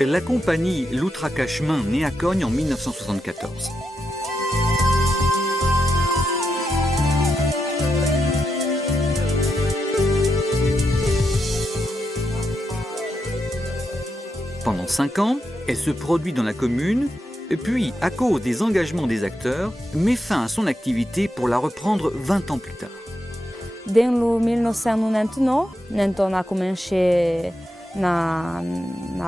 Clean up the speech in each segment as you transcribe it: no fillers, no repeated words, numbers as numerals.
la compagnie Loutraka-Chemin naît à Cogne en 1974. Pendant 5 ans, elle se produit dans la commune, puis, à cause des engagements des acteurs, met fin à son activité pour la reprendre 20 ans plus tard. Nel 1999, nento na comincié na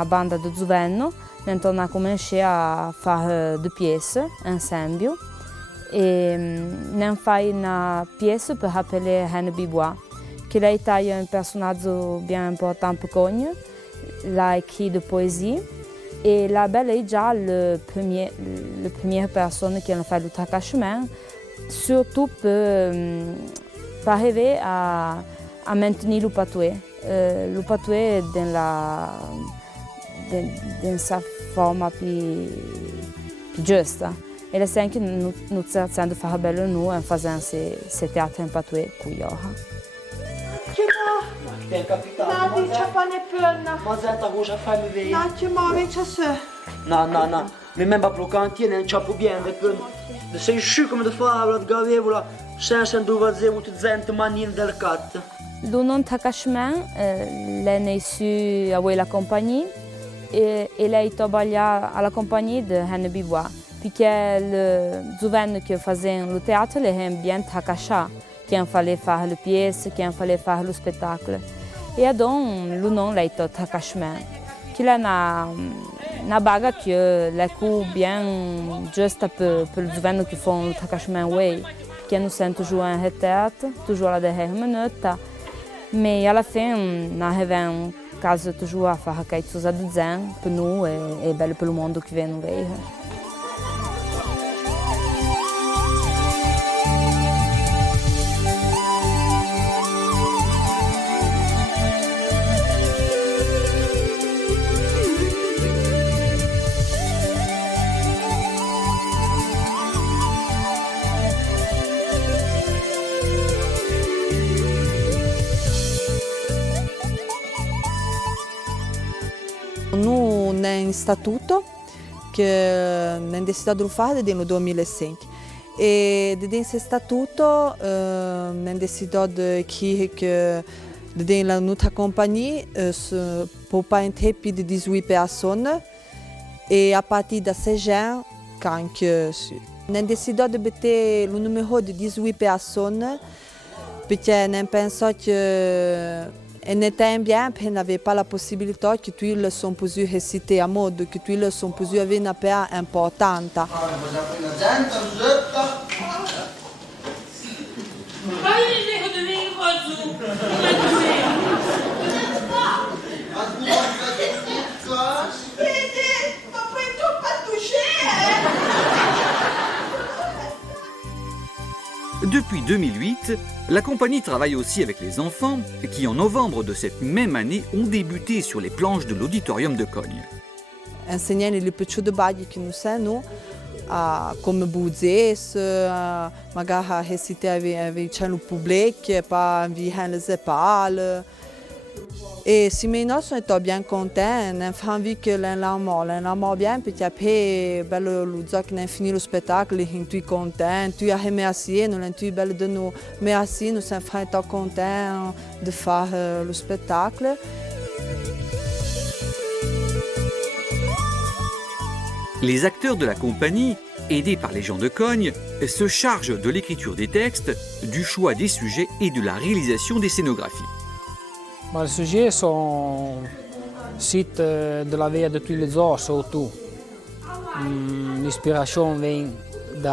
banda de Zuvenno, nento na comincié a fare due pièces ensemble. Et nen fai una pièce per appeler Henne Bibois, qui a été un personnage bien important pour Cogne. La écrit de poésie. Et la belle est déjà la première personne qui a fait le Loutraka-Chemin, surtout pour arriver à maintenir le patoué. Le patoué dans sa forme plus juste. Et c'est ce que nous essayons de faire belle nous en faisant ce théâtre en patoué qui Ten capitano. Nati, c'è pane penna. Mazetta cosa fai mi vedi? Nati, mami, c'è se. No. Mais même pas pour cantier, non c'è bien de pun. De sei sciù come de favola, de gavevola, senza dove zè molto gente manine del cat. Le nom Loutraka-Chemin est né su la compagnie et il a travaillé à la compagnie de Henne Bibois. Puis que le Zuvenno qui faisait le théâtre, il aime bien Loutraka, qu'il fallait faire les pièces, qu'il fallait faire le spectacle. Et donc, le nom est Loutraka-Chemin. Qu'il a une bague qui est bien juste pour le Zuvenno qui font le Loutraka-Chemin, oui. Qui nous sommes toujours en retard, toujours à la dernière minute. Mais à la fin, nous avons caso toujours à faire quelque chose de bien pour nous et belle pour le monde qui vient nous voir. Nous avons un statut que nous avons décidé de faire en 2005. Et dans ce statut, nous avons décidé de créer que dans notre compagnie ne peut pas être plus de 18 personnes. Et à partir de ces gens, quand nous avons décidé de mettre le numéro de 18 personnes, parce que nous pensons que on était bien, parce qu'on n'avait pas la possibilité que tous ils sont pu réciter à mode, que tous ils sont pu avoir une part importante. Depuis 2008, la compagnie travaille aussi avec les enfants qui, en novembre de cette même année, ont débuté sur les planches de l'auditorium de Cogne. Enseigner les petits débats que nous sommes, comme buzzes, magari réciter avec le public, pas envers les épaules. Et si maintenant on est bien content, on a envie que l'on bien, puis après, le jour qu'on a fini le spectacle, on est content, on a remercié, nous sommes de nous remercier, nous sommes vraiment contents de faire le spectacle. Les acteurs de la compagnie, aidés par les gens de Cogne, se chargent de l'écriture des textes, du choix des sujets et de la réalisation des scénographies. Les sujets sont sites de la vie de tous les jours, surtout. L'inspiration vient de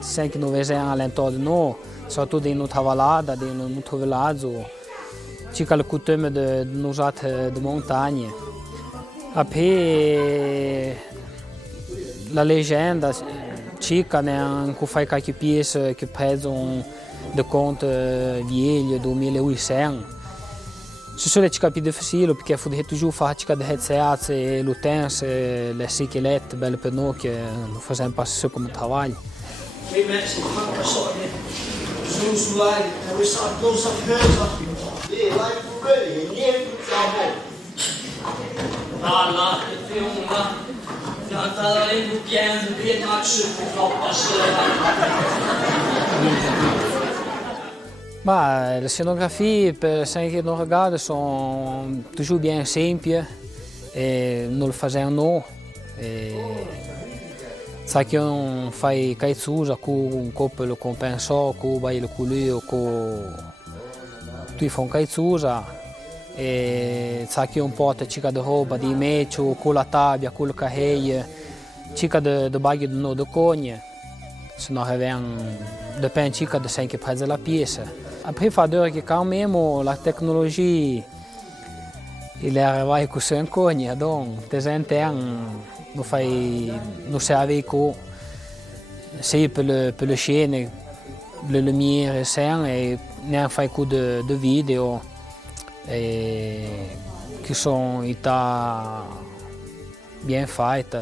ce que nous voyons à l'entour de nous, surtout dans notre vallée, dans notre village. C'est la coutume de nos actes de montagne. Après, la légende, chica, qu'on fait quelques pièces qui présentent de contes vieilles de 1800. Ce sont les plus difficiles parce qu'il faut toujours faire des recettes et le temps, les squelettes, pour nous que nous faisons pas ce comme travail. Bah, les scénographies, per ceux qui nous regardent, sont toujours bien simples et nous le faisons nous. Ça qui on fait quelque chose, qu'on coupe le compenseur, qu'on baille le couleur, qu'on tu font quelque chose. E ça qui on porta cica de roba di mecio, con la tabia, con le carreia, cica de baghi de no de cogne. Se nós depende cica de 5 prezzi la pièce. Après, fa d'heure que quand même la technologie il est arrivé con 5 cogne, donc des internes nous servent con c'est pour le chaîne, le lumière et ne fait coup de vidéo. Qui sont bien faites,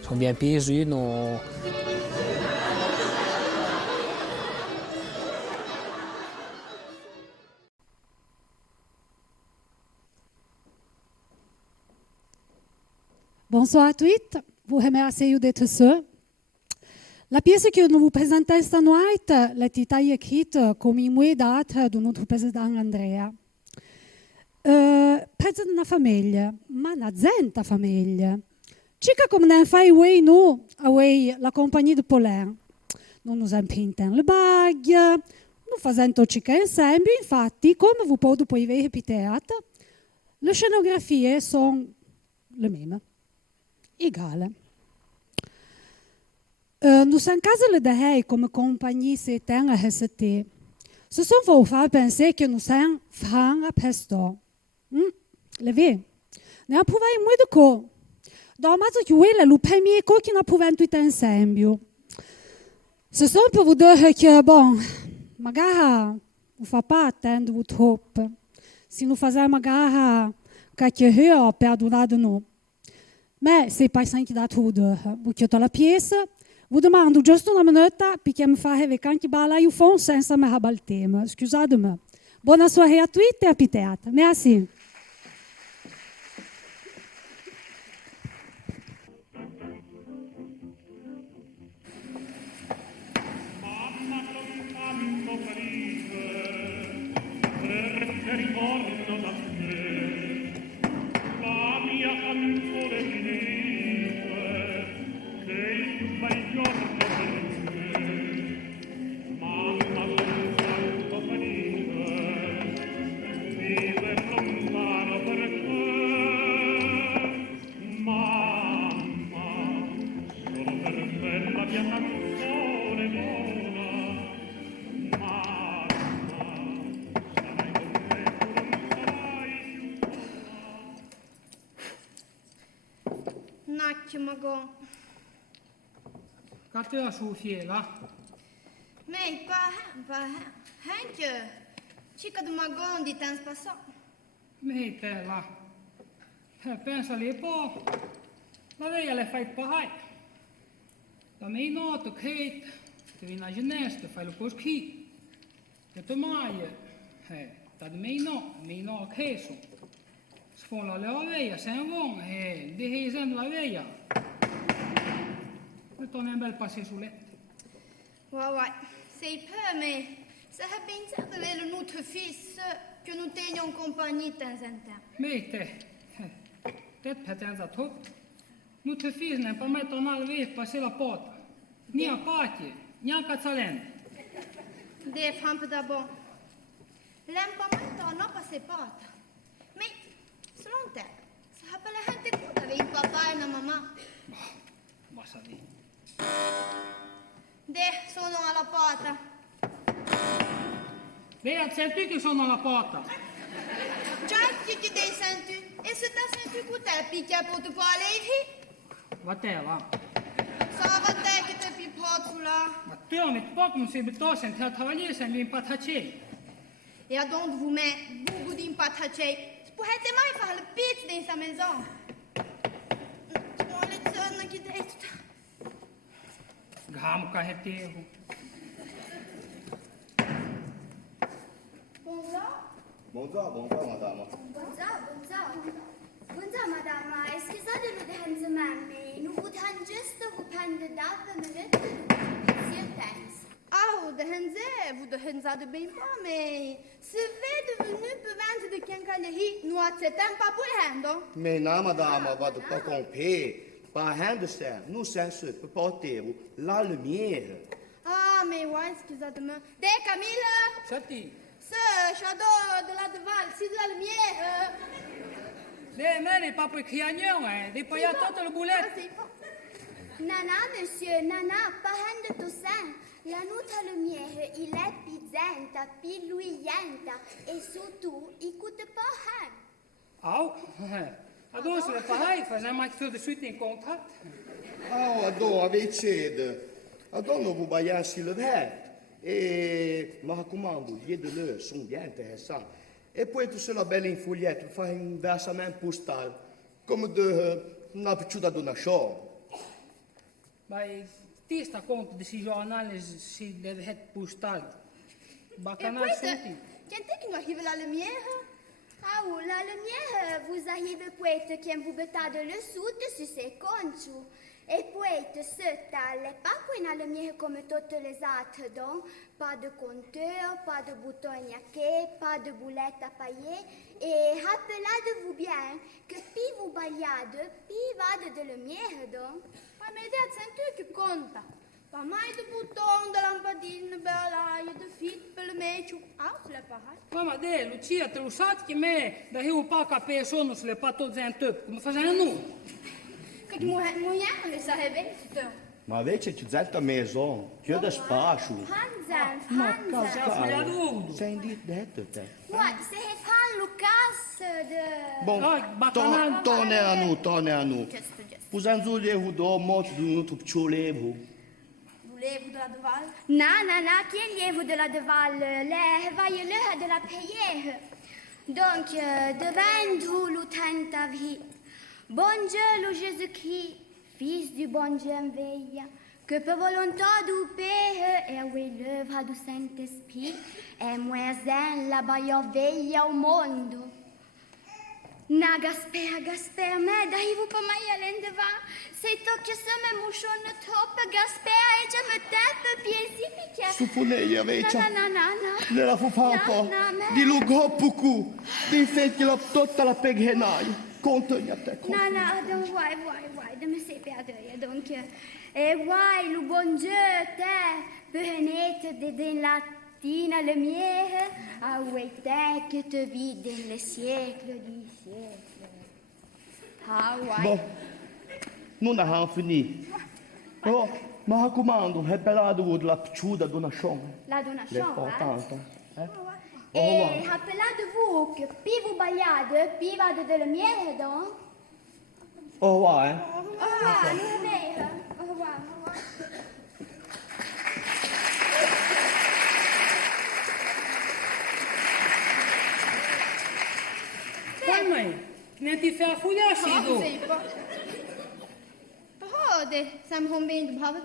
sont bien piégées. Bonsoir à tous, vous remercie d'être ce. La pièce que nous vous présentons esta noite est écrite comme une date de notre président Andrea. Pensa na famiglia, ma na zenta famiglia. Cica come ne fai noi, la compagnia di Paulin. Non nous impintano le baglie, non facendo cica insieme, infatti, come vi potete poi ripetere, le scenografie sono le meme, uguali. Nous sommes casés de come compagnie s'éteint à ST. Ce sont vos faire penser que nous sommes francs à pesto. Levez. Ne appuvai muito co. Da mazzo che quella lo premier co che na pouvant tout ensemble. Ce sont pour vous dire que bon, magari vous fa pas attendre vous trop. Si nous faisons magari quelque heure perdonade nous. Mais c'est pas ça qui dà tout. Vous chiudete la pièce. Vous demando giusto una minuta perché mi fa vedere anche balla io fon senza me rabal tema. Scusatemi. Buona soirée à tutti e a pitete. Merci. Magon. Quand tu as soufflé là? Mais pas que chica de Magon dit un passant. Mais t'es là. Pensa lì po'. La veglia le fai pareil. Da me noto che ti viene a ginnastica, fai lo coschi. E tu mai, da me no che so. Sfon la veglia, sen von, det är sen la veglia. Nu tar ni en bel passé sous l'aide. Ouais, c'est peu, mais ça a bien ça de notre fils que nous tenions compagnie de temps en temps. Mais det peut-être à tout. Notre fils n'est pas maintenant levé passer la porte. Ni à partir, ni à Catalan. Det fan på d'abord. L'aime pas maintenant passer porte. Mais selon te, ça a pas la gente toute avec papa et la maman. Vad sa vi? Det sono alla porta. Vedi, senti che sono alla porta. Già che dei senti? E se ti senti con te, picchia per tu parli? Va te va. Sava te che ti pippozzula. Ma tu hai un po' come se bettossen till att travailler sen vi impatacei. Et donc vous met beaucoup d'impatacei. Pour être mai faire le pit dans sa maison. On les donne qui t'est. Gam carreteiro. Bonjour. Bonjour, madame. Bonjour. Buongiorno, madame. Excusez-nous de handsome, mais nous voudrions juste vous prendre 2 minutes sur Teams. Ah, de Henze, vous de Henza de bem pas, mais se vede devenu per vendre de quincaillerie, nous acceptons pas pour hendo. Mais non, madame, vado pas compris. Pas henderson, nous sommes pour porter la lumière. Ah, mais ouais, excusez-moi. Des Camille, Senti, ce château de la Deval, c'est de la lumière. me n'est pas pour criagnon, hein. Des paillas toutes le boulet. Nana, monsieur, nana, pas de tout ça. La nostra lumière, il est pizzenta, pilluienta et surtout, il coûte pas rien. Au, adesso le pareil, facciamo anche tout de suite un contrat. Ah, adoro, avete adoro vous voyez sur le verre. Et me raccomando, gli de l'heure sont bien intéressants. Et puis tout cela belle in fogliette, fa un versement postal, come de una picciuta donation. Mas ti sta conto de si giornale si deve het postal. Et Bacchanal puis, senti. quand est-ce qu'il nous arrive la lumière? Ah, oh, la lumière, vous arrivez pour qui vous buttate le sud sur ses conchos. Et puis, ce n'est pas une lumière comme toutes les autres, donc pas de compteur, pas de bouton niaqué, pas de boulette à pailler. Et rappelez-vous bien que plus vous balayez, plus va de lumière, donc. Ah, mais c'est un truc qui compte. Pas mal de boutons, de lampadine, bella, de fit, per le mecio. Ah, c'est pareil. Mamma de, Lucia, te lo sai che me da io pa capire sono sulle pato zento, come facciamo noi? Que tu mulher, ele se arrebenta. Ma invece ci zetta maison, che da spazio. Hansen, Siamo figliato. Sei detto te. Ouais, c'est pas Lucas de... Bon, Ah, bacchanal. torne a nous. Vous en voulez vous do mot de notre picciole vous. Voulez-vous de la Deval? Non, qui est vous de la Deval, les vailleurs de la payer. Donc, devant l'outant à vie. Bon Dieu, le Jésus-Christ, Fils du bon Dieu en veille, que per volonté du Père et oui l'œuvre du Saint-Esprit, et moi la baia veille au monde. Na Gasper, mais d'arrive pas mai à l'endevant, c'est toi qui se me mouchonne trop, Gasper, et je me tape pieds Supponei invece. No. Nella fu fa un po'. No, Di lungo poco. Di fatti tutta la peghenaia. Contegna a te. Non, donc, ouais, de me séparer. Donc, ouais, le bon Dieu, te, peut-être de la lumière, ah ouais, que te vis dans les siècles du siècle. Ah ouais. Bon, non abbiamo finito. Però, mi raccomando, repelate la picciuda donation. La donation, L'importante. Et rappelez-vous que plus vous balayez, plus va de lumière, donc. Au revoir, hein. Au revoir, au revoir. Poi mai, ne ti fai a fugliare Ah, tu. sei pas. Però, siamo con bene di brava.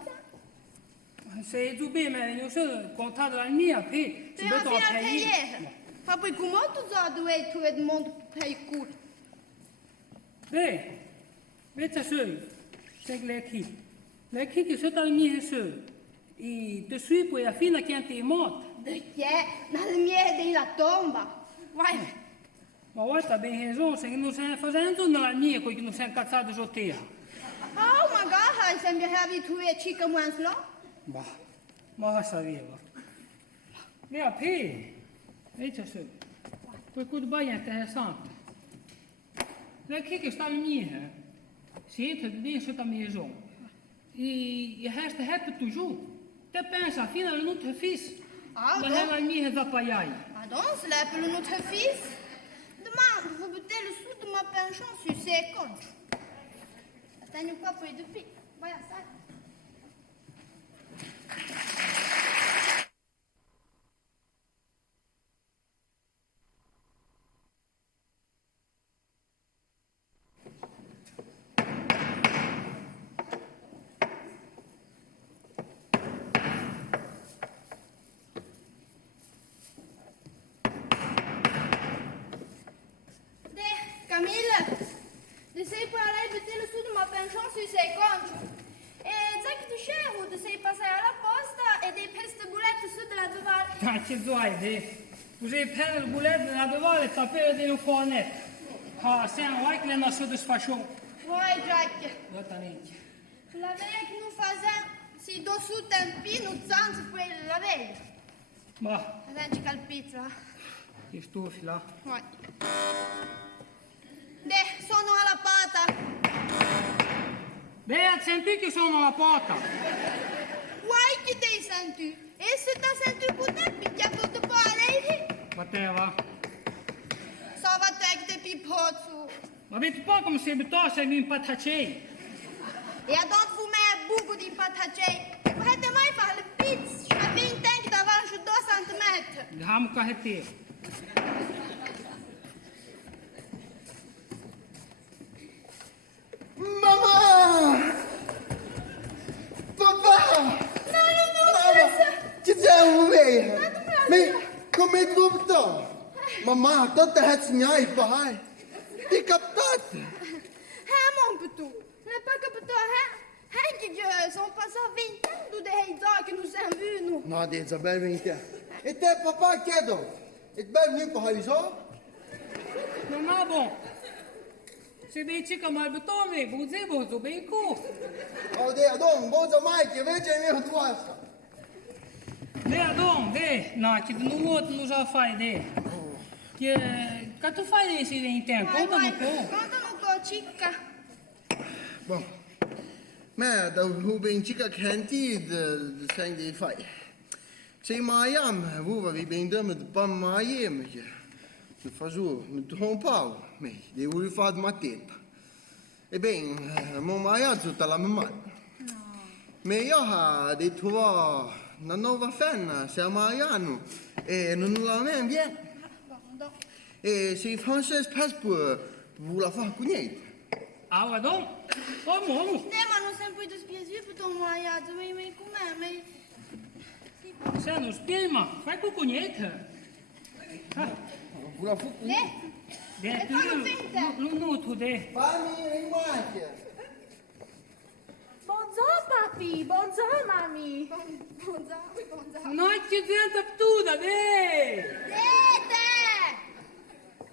Se tu bene, ma io sono contato la mia, poi Tu as fait un payer. Pas pour comment tu as dû trouver du monde pour payer court. Beh, vedi se, sei qui. Lei che sono la mia se. E te sui poi a fine che ti è morta. De che? La lumière de la tomba. Ouais. Ma guarda ben ragione, se non stai facendo nella mia, che non sei incazzato su te. Oh my God, sembrerebbe trouver chica moins là. Bah, ma sapeva. Via P, vedi se. Poi che vai interessante. Lei che sta in mia, si entra dentro da maison. E resta rap toujours. Te pensa, fino al non te fis. Ah, La donc. la mia va paiai. Pardon, cela appelle notre fils. Demain, vous butez le sou de ma pension sur ses comptes. C'est un quoi pour depuis. Voilà ça. Camille, essayez de passer à la poste et des pistes de boulettes sous de la Deval. Che zoai, de. Usei pelle il bulet la devale tapere di un fornet. Ha, sen like le na satisfaction. Ouais, Jack. Exatamente. La veille que nous faisions, si dessous un pin, nous sens pour la veille. Ma, Senti calpizza. che stufi là. Ouais. Sono alla pata. Beh, senti che sono alla porta. Ouais, che ti senti? E se ti senti un po' te, picchia tutto po' a lei? Bateva. Ça va te che te pipozzo. Ma vedi po' come se bitosse in patacei. E adot fu me buco di patacei. Potete mai fare le pizze? C'è 20 anni davanti a 2 centimetri. Diciamo che è te. Mamma! Papà! Non, Che c'è un me? Come dubito? Mamma, tutta è signai, pai. Ti captate? mon petit. N'est pas que petit, hein? Hein, que sont passés 20 ans d'où des heures que nous sommes vus, nous. No, de Isabel 20. E te, papà, chiedo. E bel nu på haliso? Non è buon. Se dici che mal betome, buze bozo ben cu. O de adon, boza mai, che vece mi ho tuasa. De adom, de. No, che non vuot nu já fai de. Che tu fai esse de intern, conta no cu. Conta no cu, chica. Bom. Men da hoe ben chica canti de zijn de fai. Sei maiam, hoe we ben de met pam maiem. Nu fazu, met hon pau. Me, de hoe fad mateta. E ben, mo maia tutta la mamma. Me io ha de tua na nova fenna, se maiano. E non la men bien. E se français passe pour la faire connaître. Ah, adom. Oh, momo. Ma non sempre di spiesi per ton maiato, ma com'è? Ma... Se non spiema, fai cu cognete. Vous la faites De, nu tu de. Fammi rimane. Buongiorno papi, buongiorno mami. Buongiorno. Noi che gente ptuda, de.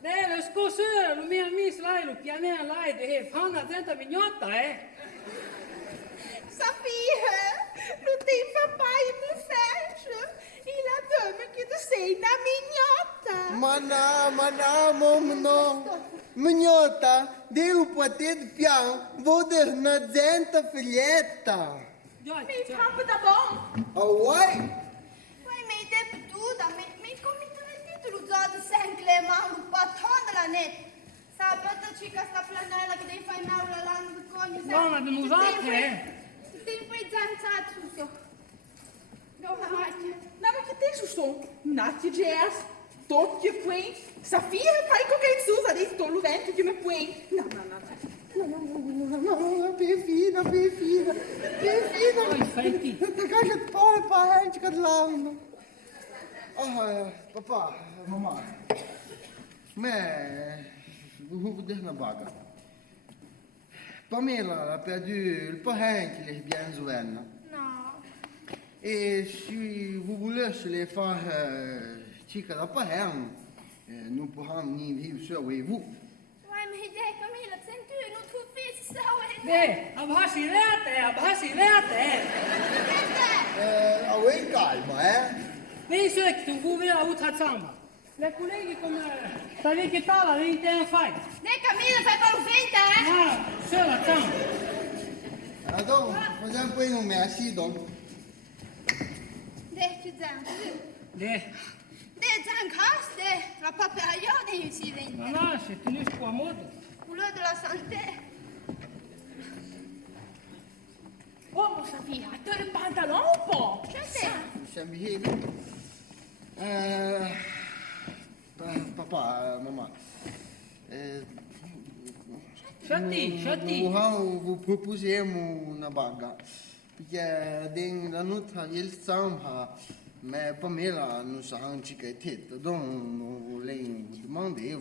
De, lo scorsero, lo mio amico là, lo pianea là, de, fa una gente mignotta, Safia, não tem papai no fecho. E lá dama que tu sei na minhota. Mana, momno. Minhota, deu poter de pião, vou der na gente filheta. Mi papo tá bom? Oh, uai? Poi mi te tuda, mi come tu nel titolo usato sempre ma un patron della net. Sabato chica sta flanella che devi fare maula l'anno di cogni. No, ma non usate, Tempo e zanzato tutto. Dove vai? Não, mas que tem susto? Nati jazz, toque põe. Safia, fai qualquer coisa, dei tolo vento que me põe. Não. Perfina. Oi, feiti. Te caixa de pau para a gente que lando. Ah, papà, mamma. Mais, vous dire na baga. Pamela a perdu le parrain qui est bien Zuenna. No. Et si vous voulez se les faire chica da parrain, nous pourrons ni vivre sur vous. Vai mi dai Camilla, senti non tu fissa o De, abhasi lete. Away calma, Vem isso aqui, tu vou ver a outra samba. Le colleghi come... Stavi che tala, vem te fai. Dai Camilla, fai per un finta, Ah, c'è la samba. Então, fazendo um pouquinho merci, donc. Dai, ci zan. De, Dai, zan caste. La papaya dei si vende. no, se tu ne scuola modo. Couleur de la santé. Ô, Safia, até o pantalão, pô. Siamo hier. Papa, mamma. Chati. Vous proposemos na baga. Porque la nostra il samba, mais Pamela nous a un petit tête. Donc, nous voulons vous demander,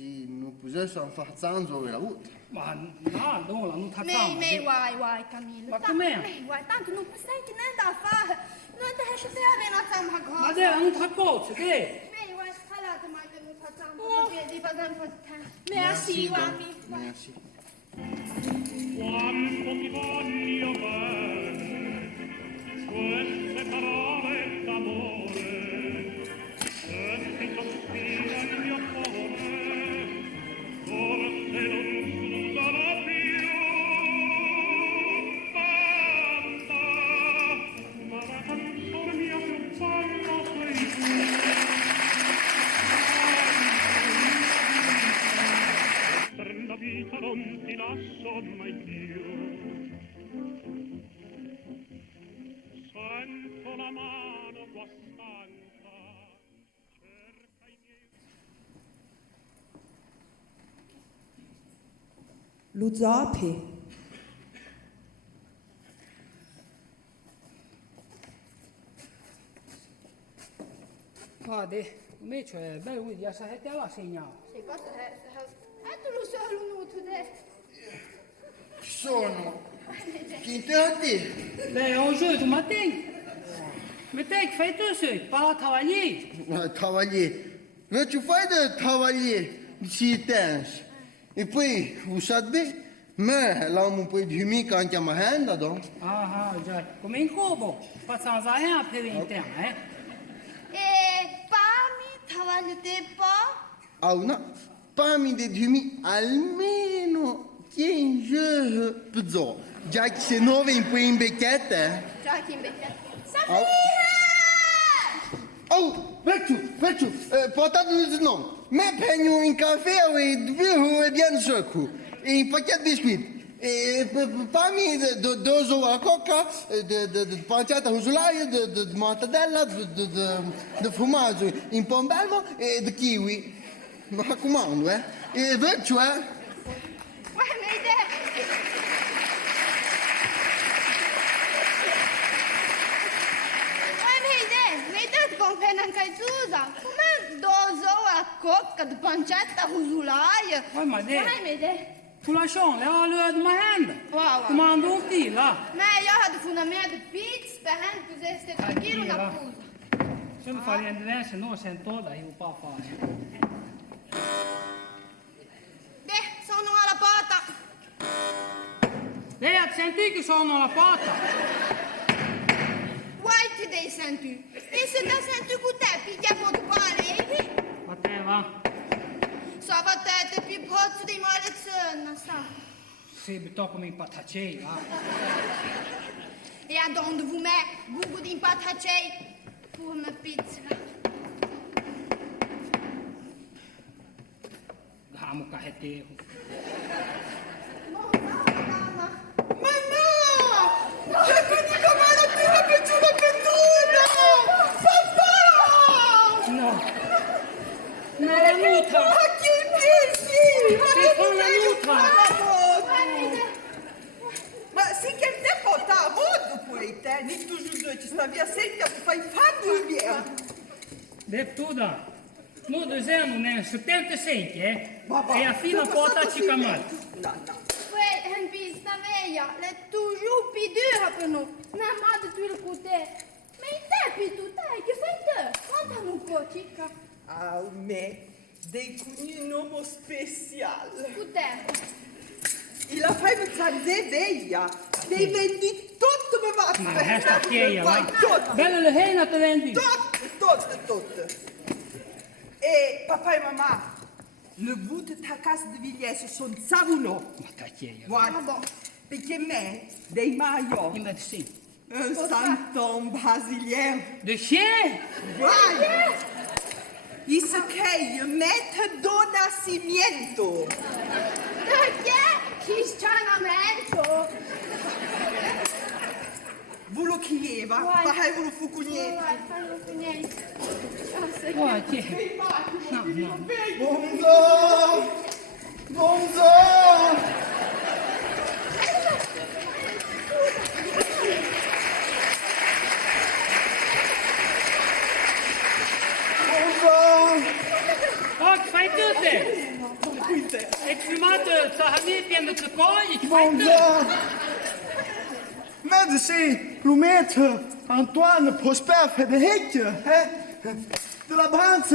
se non potesse fare zanzo quella volta. Ma no, dove non ti Mei, guai, Camillo. Ma com'è? Guai, tanto non senti niente da fare. Non ti riesci a avere una zamma cosa. Ma deve, non ti accorgi, che? Mei, guai, scalate mai che non facciamo. Perché di fare un po' di tempo. Merci, guami. Merci. Quanto ti voglio bene, queste parole d'amore, questi sospiri al mio cuore, forse non sono più tanta, ma la canzone mia più bella sei tu. Per la vita non ti lascio mai più. Sento la mano tua stanca, cerca i miei... Lo zoppi. Guarda, invece è bello di essere la segnale. Sì, questo è tu lo solo nudo te. Chi sono? Chi te a te? Lei è un giorno mattino. Ma te che fai tu sei? Parla travagliere. Travaglier. Non ci fai del travaglier, si tense. E poi, vous savez, me l'amo un po' di mica anche a Mahenda, no? Ah, già. Come in cubo. Facciamo la per interno, E pami, travaglio te po'? Ah, no. Parmi des demi, almeno 15 heures per giorno. Già che se 9 in poi in becchetta. Già che in becchetta. Oh. Oh, faccio, portate non. Me prendo un caffè e due bien secco. E un pacchetto di biscuiti. E fammi 2 ore a cocca, di pancetta usulaia, di mortadella, di formaggio in pombelmo e di kiwi. Mi raccomando, E vecchio, Guarda, mi idea. Mi idea di comprare anche il Susa. Come 2 ore a cocca di pancetta usulaia. Ma te. Guarda, mi idea. Tu lasciamo, le ho l'ora di Mahenda. Wow. Comando un filo, là. Ma io ho fatto una mia di pizza per essere tranquillo una cosa. Se mi fai diverso, non sento da io pa fare. Sono alla porta. Lei ha sentito che sono alla porta? Guai ti devi sentire. E se ti senti con te, picchia con tu pareri. A te va. So a te, te più pozzo di maledizione, sa. Sì, mi tocca mi patacei, va. E a donde vous met, buco di impatacei, per una pizza. Gamo carreteiro. Mamma! C'è venuta malattia piaciuta perduta! Papà! No! Non è venuta! Ma che dici? Ma Ma se quer te portar a bordo por aí, tá? Nem tu judeu te está via sempre que faz fácil bien. Deputada, no 2 anni nel 76, e a fine porta a Cicamal. Oui, un pista veglia, elle est toujours plus dure pour nous. Même moi de tout le côté. Mais t'es puis tout est, que fais-tu? Quanto non può, chica? Ah, me dei cunhi un uomo speciale. Cutè. E la fai per zanzè veglia. Dei vendi tutto me va Ma resta chieia, va. Tutto. Bella le hena te vendi. Tutto. E papà e mamma, le bout de ta casa di Vigliese sono savonò. Ma ta chieia. Guarda, perché me, dei maio, In mezzo sì. un santon brasiliano. De chien? Guarda, isso che è metodo nascimento. Perché? Cristianamento. Volo chieva, ma hai voluto fucugniere. Guarda, chi? No. Buongiorno! Oh, che fai tutte? ça a mis bien de cogne, qui Bon Dieu. Mais c'est le maître Antoine Prosper Frédéric, hein, de la branche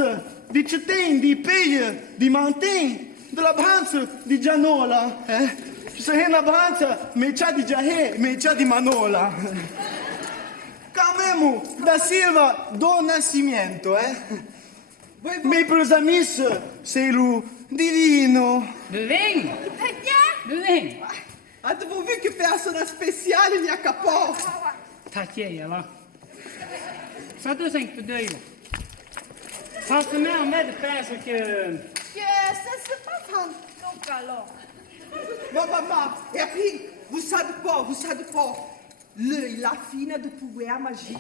di Cetin, di Pays, di Mantin, de la branche di Gianola. Hein. C'est une branche, mais c'è di Giahé, mais c'è di Manola. Camemo da Silva do Nascimento, hein. Mes plus amis, c'est le divino. De vin? De vin? Avez-vous vu que personne spécial il y a capot? Taqueia lá. Só 252. Franchement, mais de pense que... Que ça se passe en donc alors. Maman, et puis, vous savez pas, l'œil, la fine de pouvoir magique.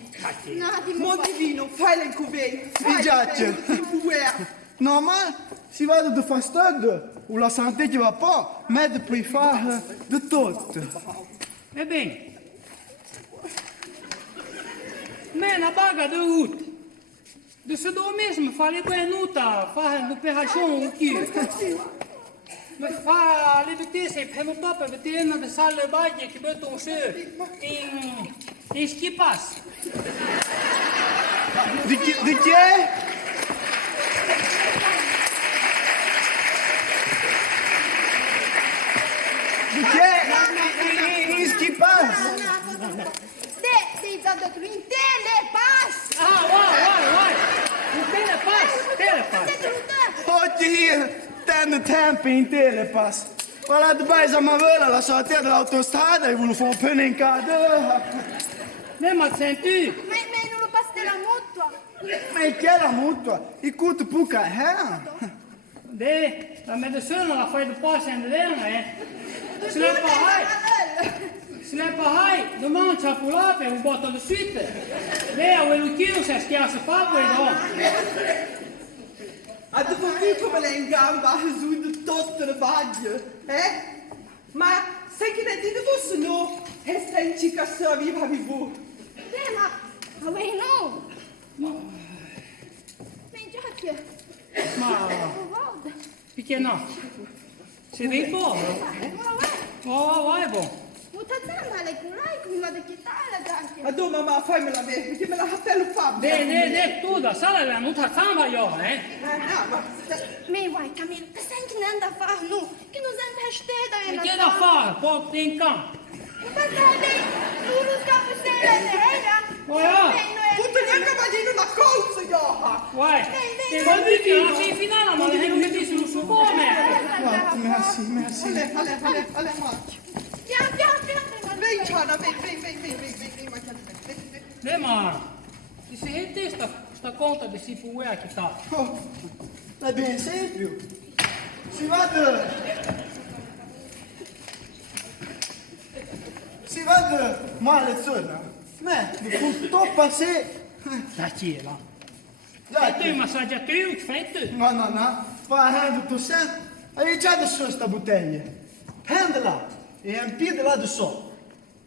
Non, Mon divino, fai l'incouver, fai Giaccio. il pouvoir. Normal, si vado de fastidio ou la santé qui va pas, mais puoi fare de tout. Eh bem. Mais na baga de route. De ce dos mesmo, falei com a nuta, faz do perrachon o que. Mas fa l'éviter, c'est vraiment top, avec une de salle de bain qui peut toucher. Et ce qui passe. De qui est? De qui est? Qu'est-ce qui passe? Des d'autres une télépasse. Ah, ouais. Um telepasse. Oddio, tanto tempo in telepass. Voilà de base à ma veuve, la sortie de l'autostrade, ils vous le font peine en cadre. Mais ma ceinture. Mais nous le passe de la mutua. Mais quelle mutua? Écoute, pour carrer. La medicina ela faz do passe en l'air, hein. Se não é pareil. Se não é pareil, demande ça pour là, puis vous botte de suite. Là, où est le kilo, c'est ce qu'il y a, c'est pas pour Avez-vous vu comme elle est en gamba a résoudre tout le bagno? Ma sai che ne dite vous sinon, resta in cicação viva a vivo. Ma oui, non. Mais Jack. Ma pequeno, c'est des pauvres. Ouais, bon. Mutazzana le curai come la de chitarra, Jack. Adò mamma, fammela vedere, perché me la rappello Fabio. De tudo, sala la non ta samba io, hein. Mais ouais, Camille, qu'est-ce que nous avons à faire, nous? Qui nous a acheté dans Mais qu'est-ce à faire? Pour tem camp. Mas sabe, nous nous capucelles, Voilà. Vous tenez un cavallino na colza, Joha. Ouais. C'est bon, tu sei finale, ma le non mi dici lo suppone. Merci. Allez, Mark. Pian. Vem, Tiana, vem, Mark. Vem, ma. Se si rete sta conta de si puer aqui tá. É bem simples. Si va de malezona, mais il faut tout passer. Daqui, là. Tu massaggiateur, tu fai tu. Non. Farrando tu sempre. Aí já deixou esta botella. Prende lá. E empide lá do sol.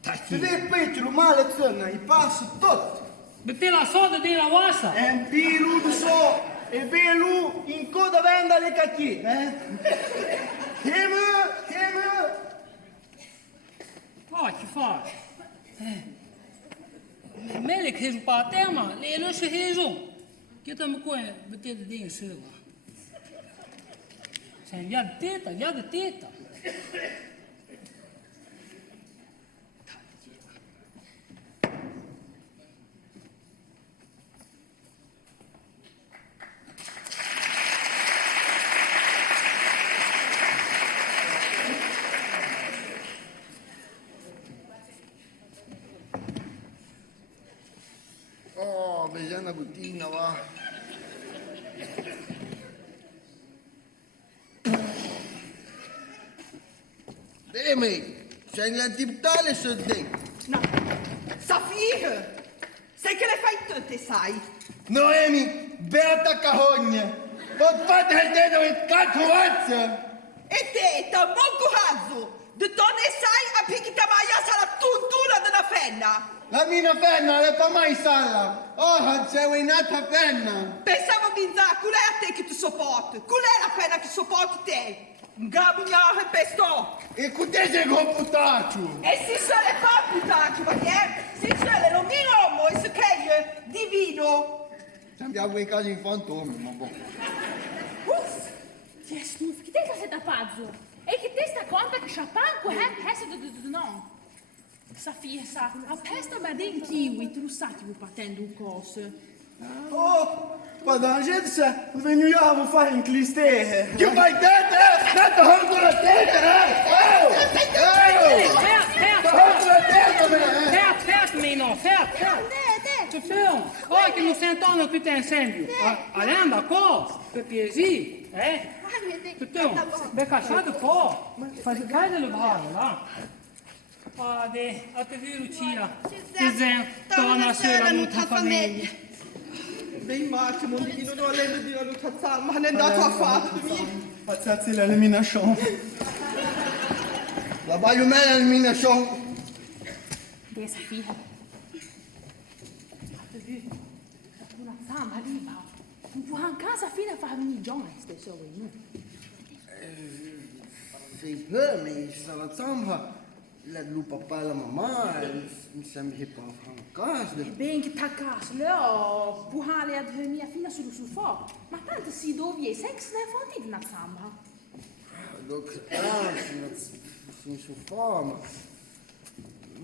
Daqui. E depois o malezona e passa tudo. Metti la soda della wassa. Empilo do sol. E belo in coda venda le cacchi. Hemme. Oh, que faz? Mais les créés pas à terme, les noces raison. Que tu me connais, peut-être des sur. C'est un via de tête. Oh, vediamo una bottina, va. Dimmi, sei l'antiptale su dentro? No. Safir, sai che le fai tutte, sai? Noemi, beata cahogna. Non fate il dedo in cazzo, E te, buon coraggio! De donne sai a picchita maia sarà tuntura della fenna! La mia penna non fa mai sala. Oh, c'è un'altra penna. Pensavo Binzà, qual è a te che ti sopporti? Qual è la penna che sopporti te? Gabugnare pesto! Écoutez, c'est gros potato! E se ce l'è pas putato, perché se ce l'è lo mio e se che divino! Sembrava in casa in fantome, ma boh. Uff! Ti è stufo, che te che sei da pazzo? E che te sta conta che sciapanco è no? Sa fiesa, a pesta ma den kiwi, tu sai che vuoi patendo un coso. Oh, pas danger de ça. Veniamo a fare un clistè. Che fai tête? Tête, hold la tête, Ferme, menino, ferme. Tu ferme. Olha que no sentão tu tem incêndio. Além da cor, tu piesi, Tu tem, becachado pó, faz cai del bravo lá. A te viru tia, dizem, torna sera no tua famiglia. Dei matti, non dico non le dire lo tazza, ma ne è andato a fatto. Passate l'elimination. La bagliumella elimination. Dessa fia. Tu vu? Una zamba lì, va. Un po' in casa fino a fare un giorno, stesso no? Sei peu, mais ça va samba. La lupa pa la mamma, mi sembra che può fare una casa. E bem que tá caso, Leo, puhale a mia fina sul sofá. Ma tanto si dovie, sei che se ne fondi na zamba. Donc, sul sofà, ma...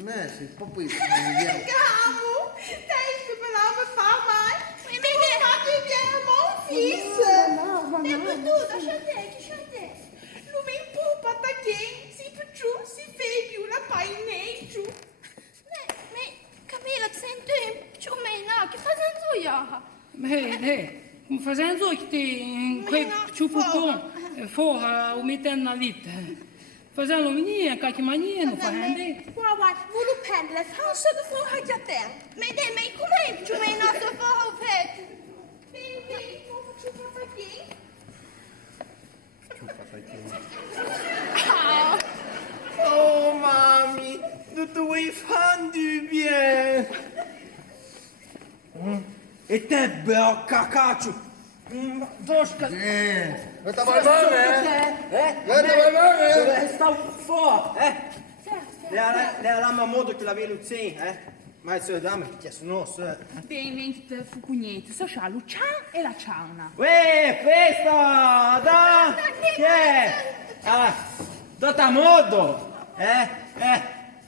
Me, sei proprio... Camo, dai, se me la fa mai. Mi vede, ma che viene mon fils. E per tutto, scende. Lui mi pupa taquin, si più, si feio, la paineggio. Camilla, senti, ciò mena, che fazendo io? Come fazendo che ti quei ciupupon forra o mettendo na vita. Fazendo menina, qualche mania, non fa niente. Guarda, volevo prendere, fa un solo forra che a te. Ma come ciò mena sto forra o pet? Vedi, ciupa taquin. Oh, mami, tu dois faire du bien. E te, bel cacaccio. Dosca. Guarda bene, Guarda bene. Sta fuori, Le ha la modo che la veluzzi, Ma il suo dame che sono Bem, venti fucugnete, so c'ha Lucian e la ciauna. Uè, festa! Da! Che è? Ah, data modo!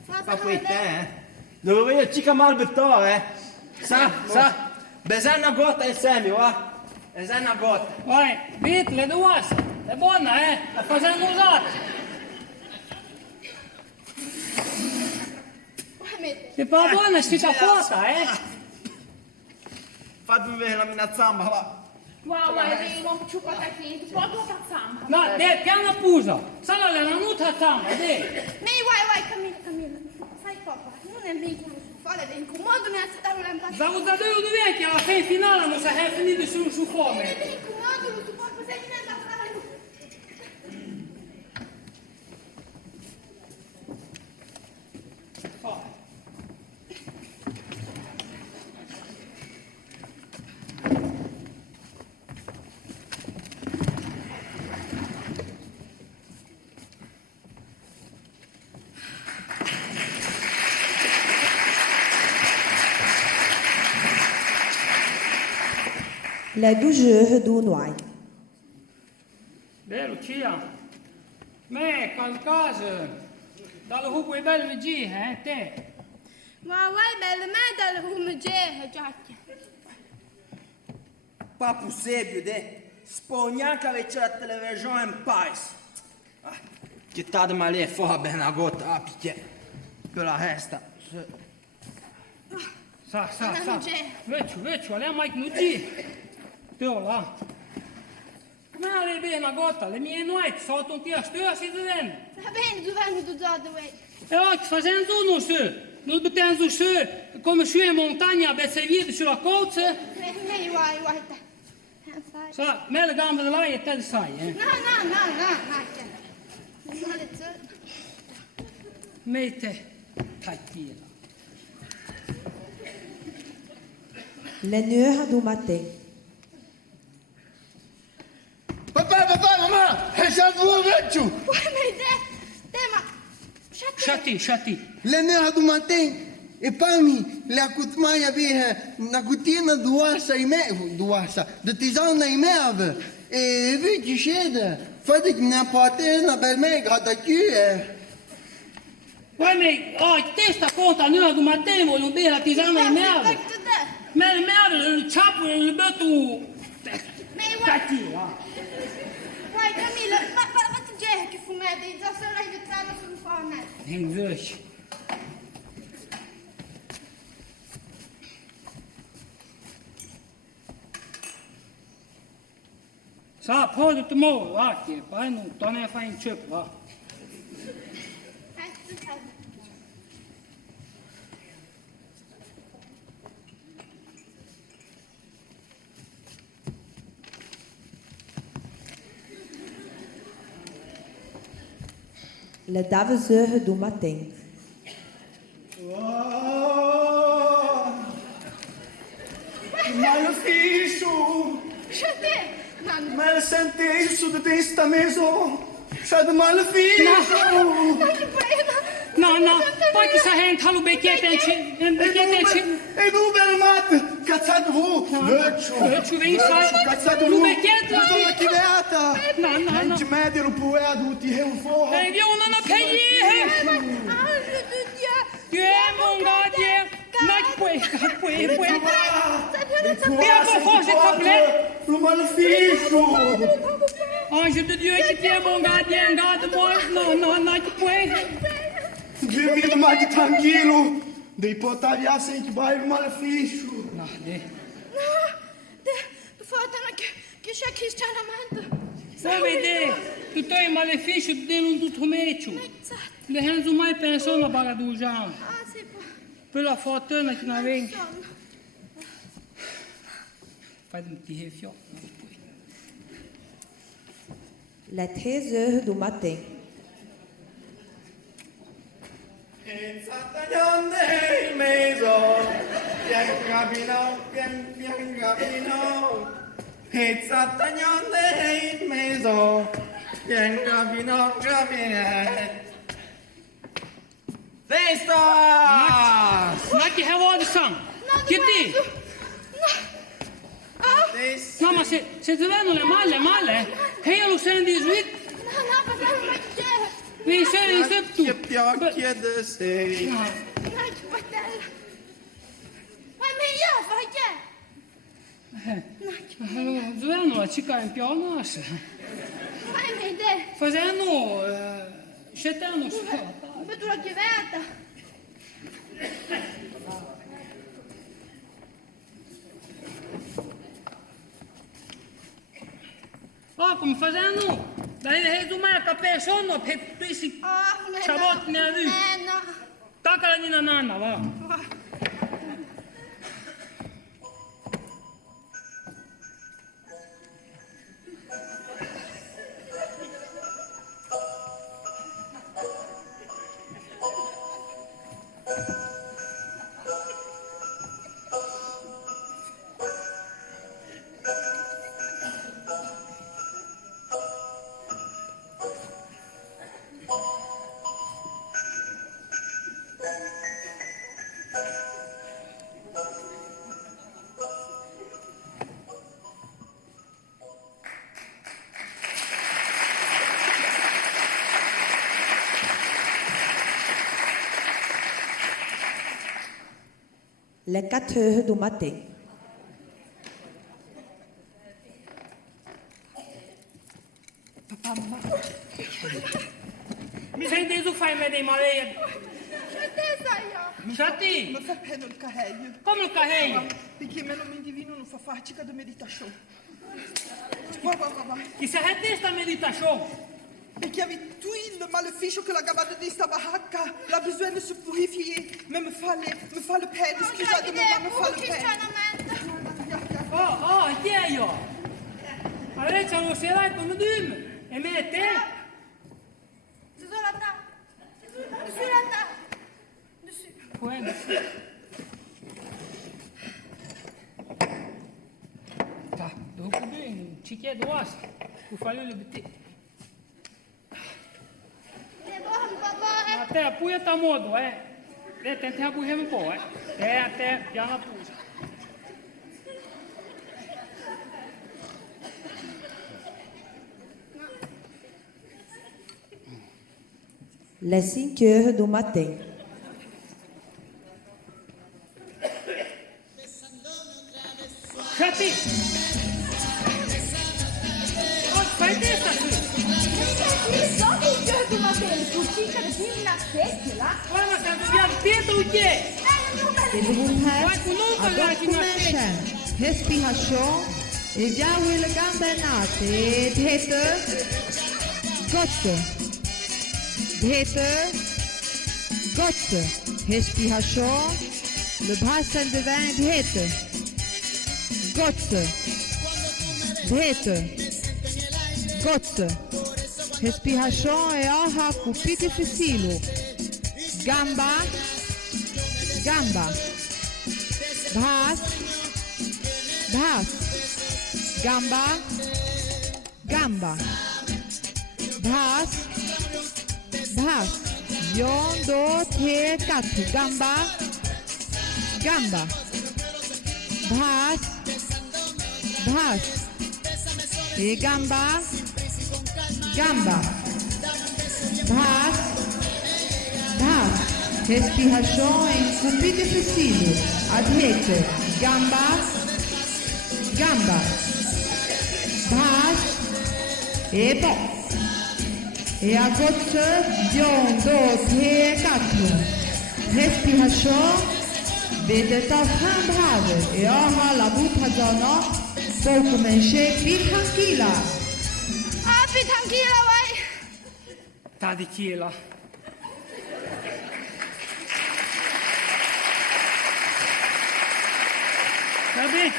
Fa qui te, Dove io cica malbettore, Sa? Besana gota insieme, va? Besana gota. Vai, vite, le due, è buona, La facendo usare. Se fa buona, si fa foto, Fatemi vedere la mia zamba, va. Wow, vai, non ciupa taquin, tu puoi tua zamba. No, piano puso. Sala la nanuta zamba, Vai, Camilla. Fai papà, non è mica lo fare, è incomodo ne aspettare l'ambassata. Za uzaduju dove che alla fine finale non si è finito su fome. È incomodo, non si può cos'è che ne da fare. La douceur du noir. Bello, tia. Me, qualcosa. Dalle rupo è bello di te. Ma vai, bello, me dal rumegere, giacchia. Pas possible, Spogna che avete la televisione in paese. Che t'ha di male fa bene a gota, picchia. Per la resta. Sa. Vecchio, lei mai non di. Teo là. Come le bene una gota, le mie noite sotto un tia stua si deve. Va bene, dove tu già vai? E oggi facendo non so. Non potendo so come su in montagna a Bezzevide sulla costa. Me vai. Sa, me le gambe di lei e te le sai, No. Mette cattiva. Les nueurs du matin. Papà, mamma! Hesa dua vechu. Uai, mas tema. Shati. Lene hadu maten. E pami, le akutmaya bihe, na kutina duasa ime, duasa, de tizana imeve. E vedi scede, fate che ne potena per me grata chiue. Uai, testa conta nu do matei, voglio bere la tisana in merda. Ma il merda, il ciapo, il beto. Uai, Camila, ma tu dici che fumete? Già sono aiutata sul fone. Invece. Så prøv det til mål, ikke? Bare nu, den er fra en køb, hva'? Le 10 heures du matin. Maleficio! Cadê? Ma sente isso de desta mesa? C'è del maleficio! No, poi chi sa halu bechieteci. E nu belmat, cazzato vu! Vecchio, vem sai. Cazzato Nu vu! bechiet, Non sono chiveata! No. Non ci metti lo puedo, ti è un fuoco! Hey, vi non ho payé. Tu es mon gardien. Puoi. Viens pour voir, s'il te plaît. Le maleficio! Ange de Dieu qui tient mon gardien, garde-moi. Non, tu peux. Dormite mais tranquilo! Dei portare a sem que vai o maleficio! No, Du får den che c'è cristianamente. Vuoi vedere? Tu hai maleficio dentro tutto mecio. Le hanno mai pensato a bagadugiare. Ah, sì, poi. Per la fortuna che non venga. Fai un tirre fiocco. Les 13 heures du matin. E Satayonde il meso, pian capino. E Satayonde il meso, pian capino. Festa! Snacka här var det sant. Kitty! No, ma se ti vengono le male, che io lo sento di sweet. No, passiamo a chiedere. Mi sei tu. Che piacchia de sei. No, che patella. Ma io fai che? Zveno la chica in pionas. Ma è idea. Facendo scettano su. Ma tu la chiavetta. Oh, come facendo? Dai, resumare a persona per questi ciabotti ne avui. No. Taccala di nanna, va. Les 4 heures du matin. Mi senti tu fai me dei male? Chati! Mi fa pena il carreio. Come il carreio? Perché me non mi divino non fa fatica di meditazione. Va. Chi si è testa meditazione? Perché avec tout le maléfice que la gabbade di sta baracca, la besoin de se purifier. Mais me fa le peine, scusate, me fa le peine. Oh, chi è io? Adesso lo sarai come dime. E me e te? Dessus la table. Ouais, Tá, dopo ci chiedo, tu fai le bette. Até apoia tá modo, Tem apoia um pouco, Até já na puxa. Les 5 heures du matin. Chati! Fai testa, filho! Só 5 heures du matin, putica de gymnastique, là. Olha, cara, via tenta o quê? Et je vous prête à documenter respiration et bien oui le gambenat et dhete gotte respiration le bassin de vin dhete gotte respiration et aha plus difficile gamba bas gamba bas 1, 2, 3, 4 gamba bas et gamba bas respiration un peu plus difficile adrette gamba bas et bon et à gauche 1, 2, 3, 4 respiration vedete fin brave et ora la butta giorno può cominciare più tranquilla più tranquilla vai Tá de quila. Sabe?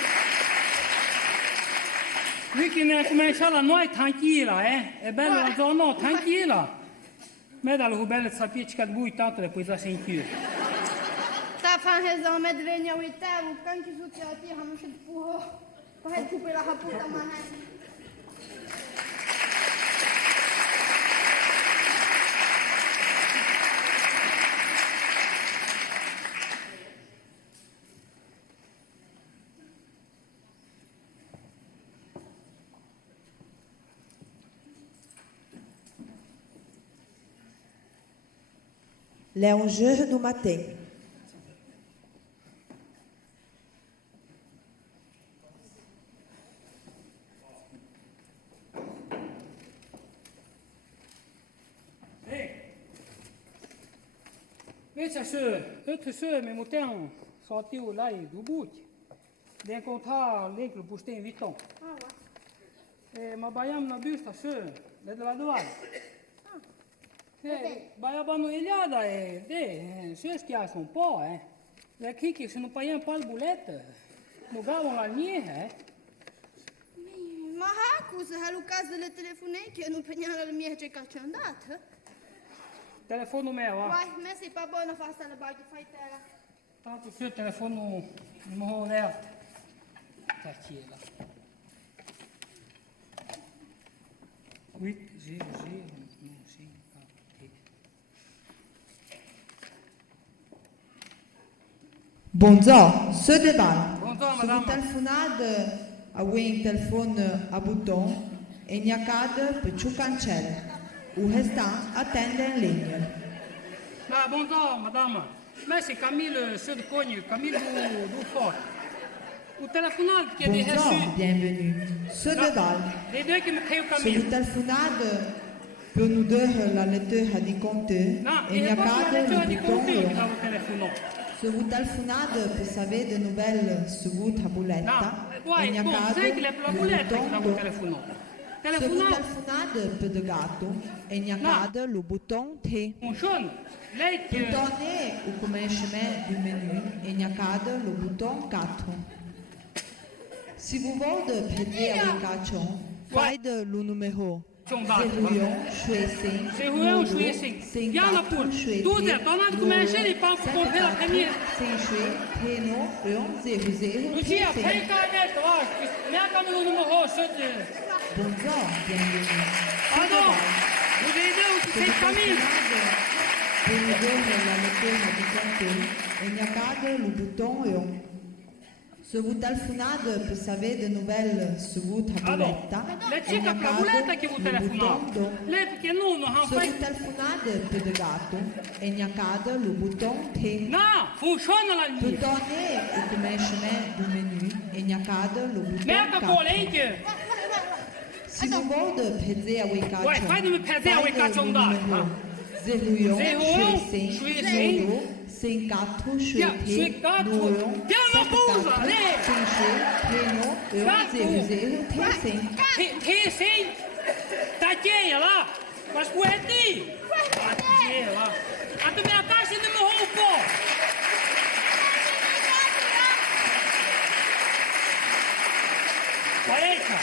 Vicky ne comincia la noi tranquilla, È bello la zona tranquilla. Me dal bello sapere che voi tanto le puoi da sentire. Ta fan raison med venia uita ou quand tu soutiens à dire on chute pour couper la raputa manette. Les 11 heures du matin. Vezi să mi muteam sortiu lá e do buti. De encontrar l'enclo puste in viton. Ma baiam na busta să de la doare. Baia banu eliada să schias un po', Le chichi se nu paiam pal buleta. Nu gavon la nie, Ma acuz, Lucas de le telefone che non prendiamo la mia che c'è andata. Telefonul meu, Vai, mersi pa buona fasta la baghi fai terra. Tanto se telefonul numărul alert. Tá aqui lá. 8 0 0 9 5 4 Bonjour, ce débat. Bonjour, Si vous téléphonez à un téléphone à bouton, il n'y a qu'à de petit cancel. O restante attende in linea. Ma bonjour, madame. Mais c'est Camille Sudcogne, Camille du Fort. O telefonado que é de reçu. Bonjour, bienvenue. Ce débat. Les deux qui me créent Si Camille. vous téléphonez pour nous donner la lettre du compte, Non, il n'y a pas qu'à la lettre de du bouton. compte dans le téléphone. Si vous téléphonez pour savoir des nouvelles sur votre tablette, il n'y a Bon, qu'à c'est que les de boulettes dans le bouton. téléphone. Si vous téléphonez pour de gâteau, il n'y a qu'à de le bouton T. Buongiorno, lei Pour che... donner au commencement du menu, il n'y a qu'à de le bouton 4. Si vous voulez prêter à l'éducation, faites le numéro 0165 Serruão, Chuisim. Yala por. Tudo é, tornado começar e pau por pela primeira. Lucia, pay caneta, ó. Minha câmera no morro, só de. Bonjour, bienvenue. Ah, não. Vous aidez, c'est Camille. Pour nous donner la lettura di canton e gnacade le bouton e on. Se vous telefonate per sapere de nouvelles su votre tavoletta, Le cica pravuleta che vi telefonate. Le perché non ha se vous telefonate per de gatto e gnacade le bouton T. No, funziona la Per linea. donner il commissariat du menu e gnacade le bouton Merda 4. polente. Si vous voulez peser a voi caccia. Uè, fai mi peser a voi caccia un dare. 01 65 62 54 54 Piano busa, lei! T5 Tagliela là! Ma scuetti! Tagliela! A tu me a caixa de meu roupo! Parecchia!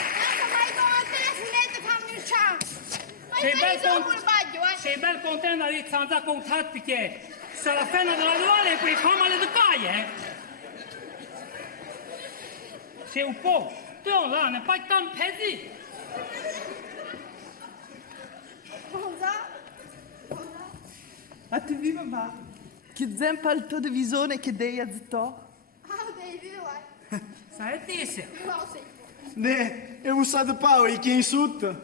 Sei bel contento di stare con te perché se la fine della duale poi fa male di paia, Sei un po', tu là, ne fai tanti pezzi. A tu vu, mamma? Che zampa il tuo divisione che dei a zitto? Sai disse? Ne, eu sa de pau e quem suta,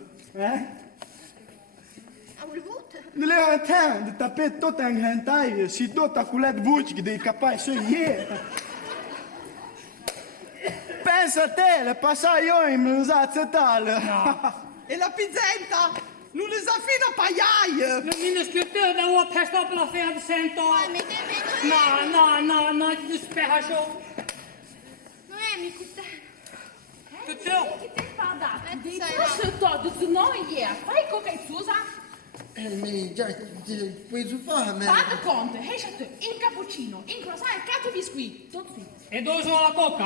Ne le aten, de tapet tot en hentai, si tot a culet buci che dei capai so ie. Pensa a te, le passai io in mluzazza tal. E la pizzetta? Non le sa fino a paiaie! Non mi discutere da una pesta per la fine di cento. No, ti dispera ciò. Non è mi cuttare. Tutto? Che ti fa dare? Di questo todo, tu non è. Fai coca e susa? Ma già, puoi su fame. Fate conto, esce in cappuccino, in croissant e cazzo biscuit. Tutto qui. E dove sono la cocca,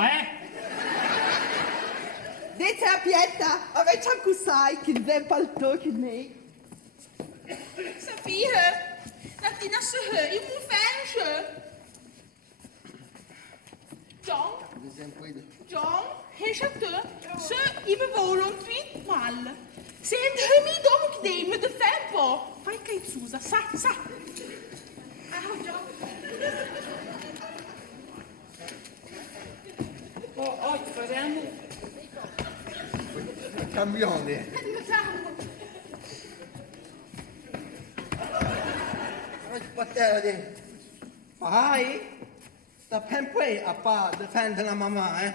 Dite a Pietta, avete anche sai che zampa il tuo che ne? Safia, dat die naar ze je moet vensje. John, is het te? Ze je bewolen tweet mal. Se je mi dom kdej met de tempo. Fai che Susa, sa. John. Oh, facciamo. Cambione. Fai? Da pempre a pa difendere la mamma,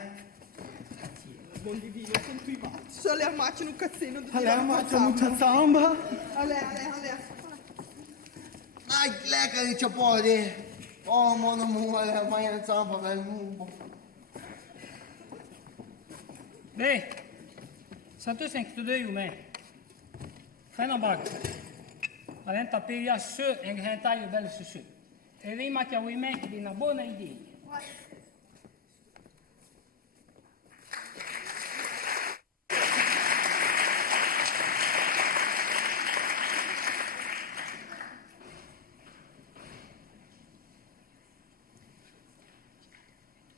Buon divino, sono tu i matti. Se le ammacciano un cazzino di Alle ammacciano un zamba. Ale. Ai, lekker niet je body. Oh, man, moe, maar je zamba wel moe. Nee, sa tu sen que tu deu me. Fai na bag. Alenta peia su en hentai bel su. E rima che vuoi me di una buona idea.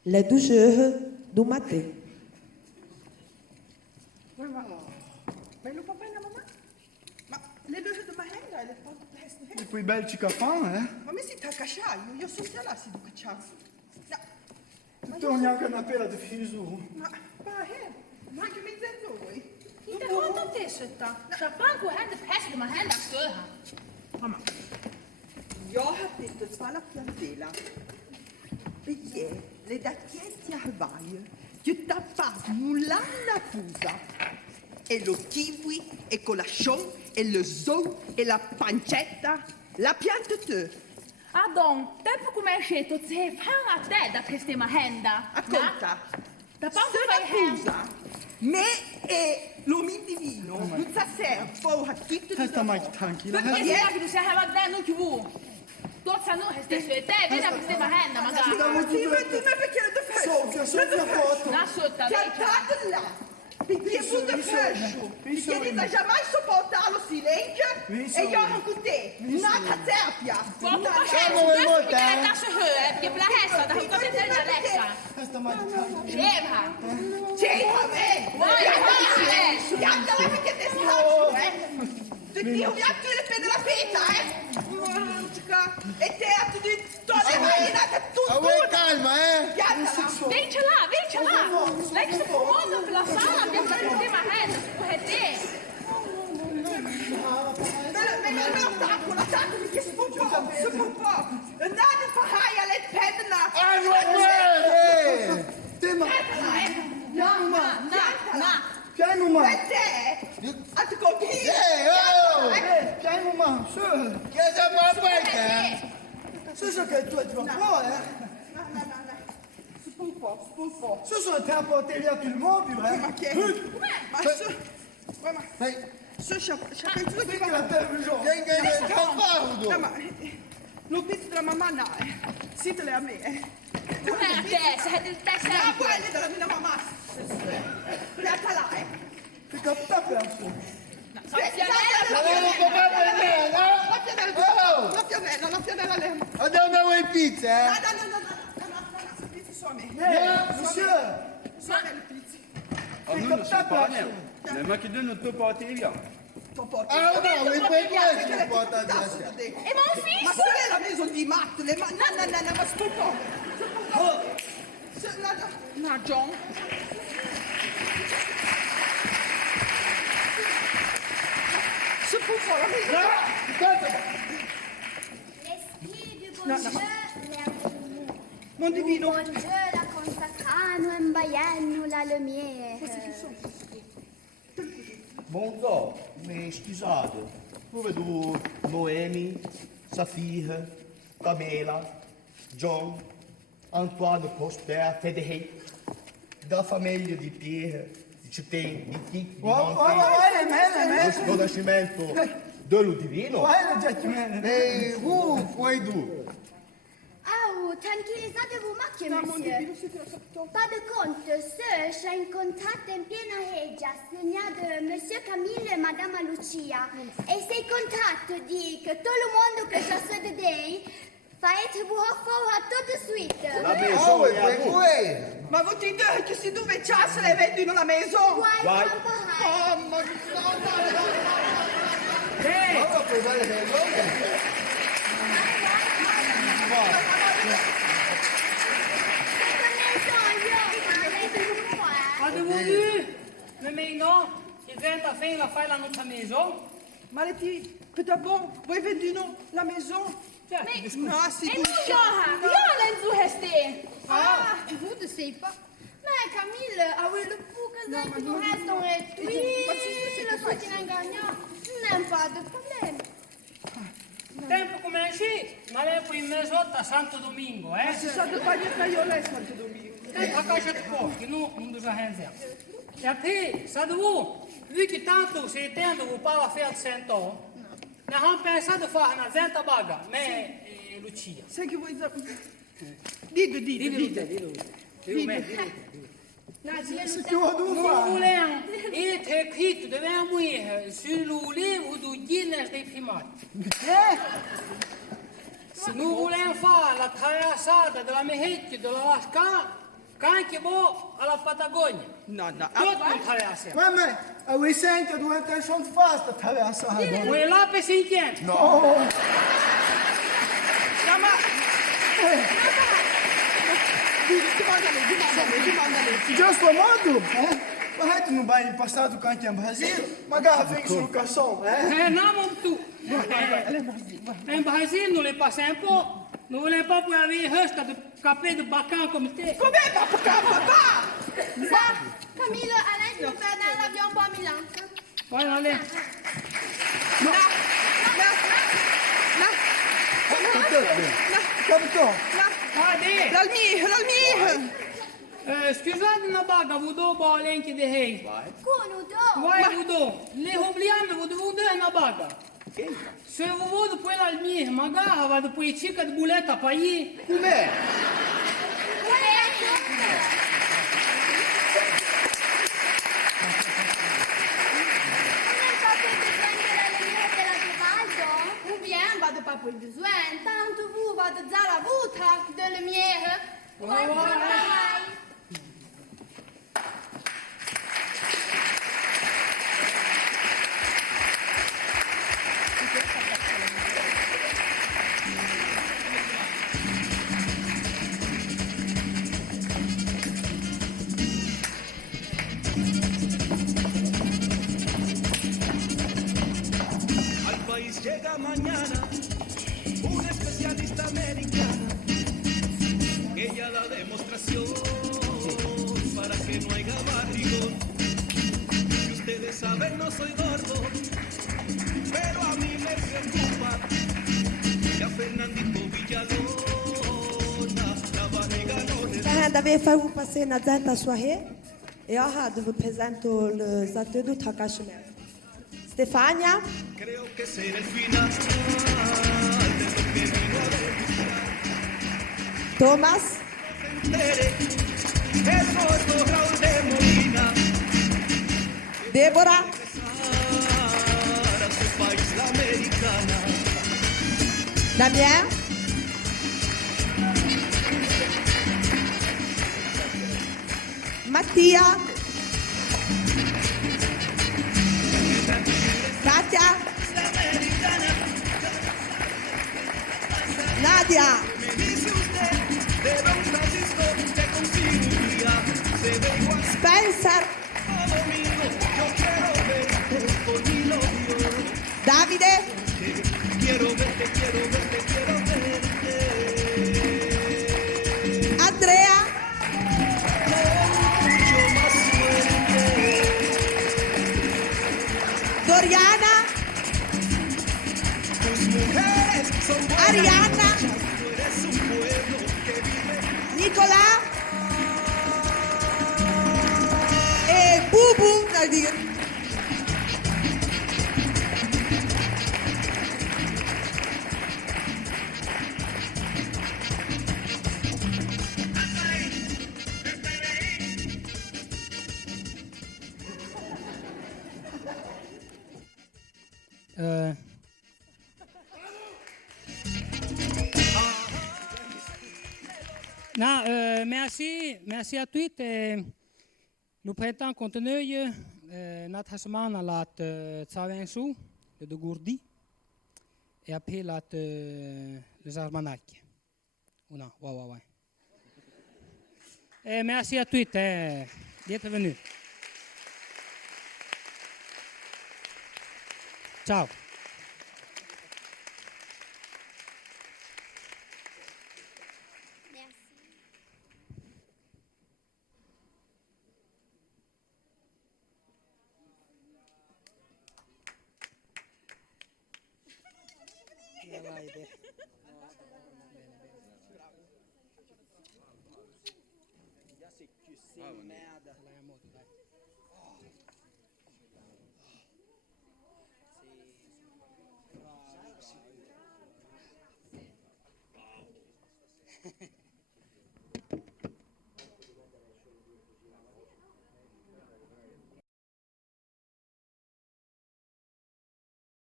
Les 2 heures du matin. Ma lo papà e la mamma? Ma le due di Mahenda e le porte E poi bel cicafan, Ma mi si tacca sciaglio, io sono già là si duca ciao. Tu non neanche una pera di fisu. Ma ma che mi zero voi? Inte gewoon op deze ta. Chapanco en de pest de mijn handen stören. Mamma, jag har detto fa la piantela. Perché le dacchietti a Hawaii che tappa mulana fusa. E lo kiwi, e con la chon, e lo zoo, e la pancetta, la pianta te. Adon, tempo come è scelto, se fa a te da queste mahenda. Ascolta, Da se poco la fai fusa, me e l'uomo divino, non sa servo a tutto Resta mais tranquila. Perché se anche tu sei a vedere non che vuoi. Dozza non è stesso e te, vedi a queste mahenda magari. Dimmi perché non ti fai. Sofia foto. Na sotto, Piantate là. Perché è molto fresco. Perché non jamais sopportato lo silenzio e io con te. Nata terapia. Quanto facendo? Questo perché è da sehö, perché la hesta da come te la letta. Resta mais tranquila. Ceva. Ceva, Pianta là perché te stai, Tu ti ho visto le penne la peta, Busca e te atitude toda immaginata tutto. Calma, Vem lá. Lei que se incomoda pela sala, abbiamo fatto il tema retta, si può vedere. L'attacco, perché si può un po'. Andate a fare alle pedna. Tema. Na. Piano, ma. E te? A te colpire. Piano, ma. Che se fa questa? Sai che tu hai un po', Un po'. Ce sono te a portare via tutto il mobile, Ma che? Ma c'è pensato che la televisione. Che fa? Ma lo pizzo della mamma no, sitele a me. Non è a te, sei del te sempre. Ah, quella è della mia mamma. Piatta là, Che capita perso? La pianella lei. Andiamo a voi pizza, No, pizza su a me. Monsieur! Su a me le pizze. Nous ne sommes pas rien. Le Macédoine ne peut pas via. Ah no, mi puoi questo un po' tanto. E mon fils? Ma quella è la maison di Matt, le no, ma stupò. No, John. Se può la maison. L'esprit du bon Dieu, Mon divino. Bon Dieu la consacrano in baiano la lumière. Buongiorno, scusate, io vedo Noemi, Safira, Camela, John, Antoine Prosper, Federico, da famiglia di Pierre, di Città, di Kik, di Monte, lo sconoscimento dello divino. E poi tu? Ah, tranquillisez-vous, monsieur. Pas de compte, ceux j'ai incontrato in piena reggia, segna de monsieur Camille et madame Lucia. Et ces contrats dit que tout le monde que je sais de dei va être buffo tout de suite. La maison è a voi. Ma vuol dire che se dove c'ha se le vedono la maison? Vai. Oh, ma Avez-vous vu le maintenant qui vient à faire la faille à notre maison? Maletti, que t'as bon, voi venduno la maison? No, si E non Johan in zu heste. Vous ne savez pas. Mais Camille, avec le fou que nous restons et puis le soutien gagnant, n'aime pas de problème. Tempo come esci, ma lei poi in mezz'ora a Santo Domingo, eh? Si sa de bagno che io lei Santo Domingo. A casa de porco, non bisogna renziare. E a te, savez-vous, vu che tanto si intende vous parla faire 100 ans, ne hanno pensato di fare una zenta baga, me e Lucia. Sai che vuoi... Dite. Nous voulons être écrits devant moi sur le livre du Guinness des primates. Nous voulons faire la traversata dell'Amérique, dell'Alaska, anche alla Patagonia. No. Tutto un traverso. Ma avete sentito durante il son fast attraversare? Vuoi là per si intende? No. Dimandale. Giusto modo, Ma tu non vai in passato anche in Brasile? Magari fai sul cassone, Non, tu. In Brasile, nous les passons un peu. Nous ne voulons pas pour avoir un de capé de bacon comme t'es. Combien papa? Ça, Camille, allez, nous perdons l'avion pour Milan. Voilà, allez. Capitano. L'almir. Scusate una baga, vous deux bolenchi de rei. Come Vous deux. Les oubliamo, vous deux una baga. Se vous voulez poi l'almir, magari vado poi circa di buletta per lì. Com'è? Ou bien, va de pas pour besoin. Tant vous va de dire la vôtre de lumière. Ouais. Llega mañana una especialista americana, ella da demostración para que no haya barrigón. Y ustedes saben, no soy gordo, pero a mí me preocupa que a Fernandito Villalona la barriga no le Ça devait faire vous passer une soirée et je vous présente les acteurs du Takashima. Stefania, creo que será el final de lo que vino a demostrar. Thomas, El gordo Raúl de Molina, Débora, para su país la americana. Damien, Mattia, Katia, Nadia, Spencer, Davide, Andrea, Doriana, Arianna, Nicola e Bubu Nadir. Merci à tous. Le printemps continue. Notre semaine a lat Tsavensu, de Gourdi, et après lat les Armanac. Ouais. Et merci à tous d'être venus. Ciao. Merda.